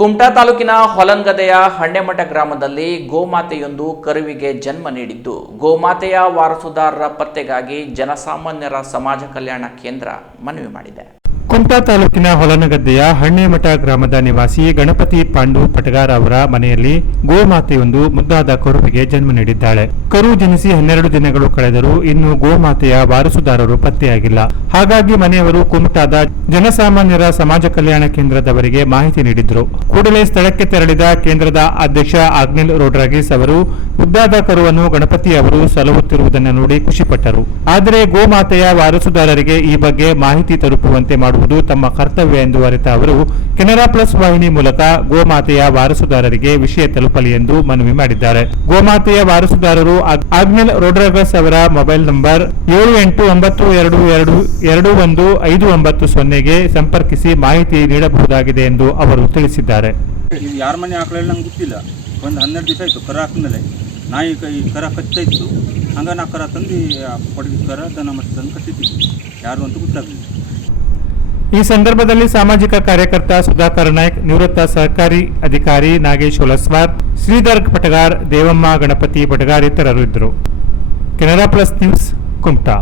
ಕುಮಟಾ ತಾಲೂಕಿನ ಹೊಲಂಗದೆಯ ಹಣ್ಣೆಮಠ ಗ್ರಾಮದಲ್ಲಿ ಗೋಮಾತೆಯೊಂದು ಕರುವಿಗೆ ಜನ್ಮ ನೀಡಿದ್ದು. ಗೋಮಾತೆಯ ವಾರಸುದಾರರ ಪತ್ತೆಗಾಗಿ ಜನಸಾಮಾನ್ಯರ ಸಮಾಜ ಕಲ್ಯಾಣ ಕೇಂದ್ರ ಮನವಿ ಮಾಡಿದೆ. ಕುಮಟಾ ತಾಲೂಕಿನ ಹೊಲನಗದ್ದೆಯ ಹಣ್ಣೇಮಠ ಗ್ರಾಮದ ನಿವಾಸಿ ಗಣಪತಿ ಪಾಂಡು ಪಟಗಾರ ಅವರ ಮನೆಯಲ್ಲಿ ಗೋಮಾತೆಯೊಂದು ಮುದ್ದಾದ ಕರುವಿಗೆ ಜನ್ಮ ನೀಡಿದ್ದಾಳೆ. ಕರು ಜನಿಸಿ ಹನ್ನೆರಡು ದಿನಗಳು ಕಳೆದರೂ ಇನ್ನು ಗೋಮಾತೆಯ ವಾರಸುದಾರರು ಪತ್ತೆಯಾಗಿಲ್ಲ. ಹಾಗಾಗಿ ಮನೆಯವರು ಕುಮಟಾದ ಜನಸಾಮಾನ್ಯರ ಸಮಾಜ ಕಲ್ಯಾಣ ಕೇಂದ್ರದವರಿಗೆ ಮಾಹಿತಿ ನೀಡಿದ್ರು. ಕೂಡಲೇ ಸ್ಥಳಕ್ಕೆ ತೆರಳಿದ ಕೇಂದ್ರದ ಅಧ್ಯಕ್ಷ ಆಗ್ನಿಲ್ ರೋಡ್ರಾಗಿಸ್ ಅವರು ಮುದ್ದಾದ ಕರುವನ್ನು ಗಣಪತಿ ಅವರು ಸಲಹುತ್ತಿರುವುದನ್ನು ನೋಡಿ ಖುಷಿಪಟ್ಟರು. ಆದರೆ ಗೋಮಾತೆಯ ವಾರಸುದಾರರಿಗೆ ಈ ಬಗ್ಗೆ ಮಾಹಿತಿ ತಲುಪುವಂತೆ ಮಾಡುವುದು ತಮ್ಮ ಕರ್ತವ್ಯ ಎಂದು ಅರಿತ ಅವರು, ಕೆನರಾ ಪ್ಲಸ್ ವಾಹಿನಿ ಮೂಲಕ ಗೋಮಾತೆಯ ವಾರಸುದಾರರಿಗೆ ವಿಷಯ ತಲುಪಲಿ ಎಂದು ಮನವಿ ಮಾಡಿದ್ದಾರೆ. ಗೋಮಾತೆಯ ವಾರಸುದಾರರು ಆಗ್- ಆಗ್ನೆಲ್ ರೋಡ್ರಗಸ್ ಅವರ ಮೊಬೈಲ್ ನಂಬರ್ ಏಳು ಎಂಟು ಒಂಬತ್ತು ಎರಡು ಎರಡು ಎರಡು ಒಂದು ಐದು ಒಂಬತ್ತು ಸೊನ್ನೆಗೆ ಸಂಪರ್ಕಿಸಿ ಮಾಹಿತಿ ನೀಡಬಹುದಾಗಿದೆ ಎಂದು ಅವರು ತಿಳಿಸಿದ್ದಾರೆ. ಯಾರ ಮನೆ ಆಕಳ ನಂಗೆ ಗೊತ್ತಿಲ್ಲ. ಒಂದು ಹನ್ನೆರಡು ದಿವಸ ಆಯಿತು, ಕರ ಹಾಕಿದ್ಮೇಲೆ ನಾಯಿ ಕೈ, ಕರ ಕಚ್ಚಾ ಇತ್ತು. ಹಂಗೆ ನಾ ಕರ ತಂದು ಕೊಡಗಿ ಕರ, ದನ ಮತ್ತೆ ತಂದು ಕಟ್ಟಿದ್ವಿ ಯಾರು ಅಂತ ಗೊತ್ತಾಗಲಿಲ್ಲ. ಈ ಸಂದರ್ಭದಲ್ಲಿ ಸಾಮಾಜಿಕ ಕಾರ್ಯಕರ್ತ ಸುಧಾಕರ್ ನಾಯ್ಕ್, ನಿವೃತ್ತ ಸರ್ಕಾರಿ ಅಧಿಕಾರಿ ನಾಗೇಶ್ ಹೊಲಸ್ವಾರ್, ಶ್ರೀಧರ್ ಪಟಗಾರ್, ದೇವಮ್ಮ, ಗಣಪತಿ ಪಟಗಾರ್ ಇತರರು ಇದ್ದರು. Canara plus news, Kumta.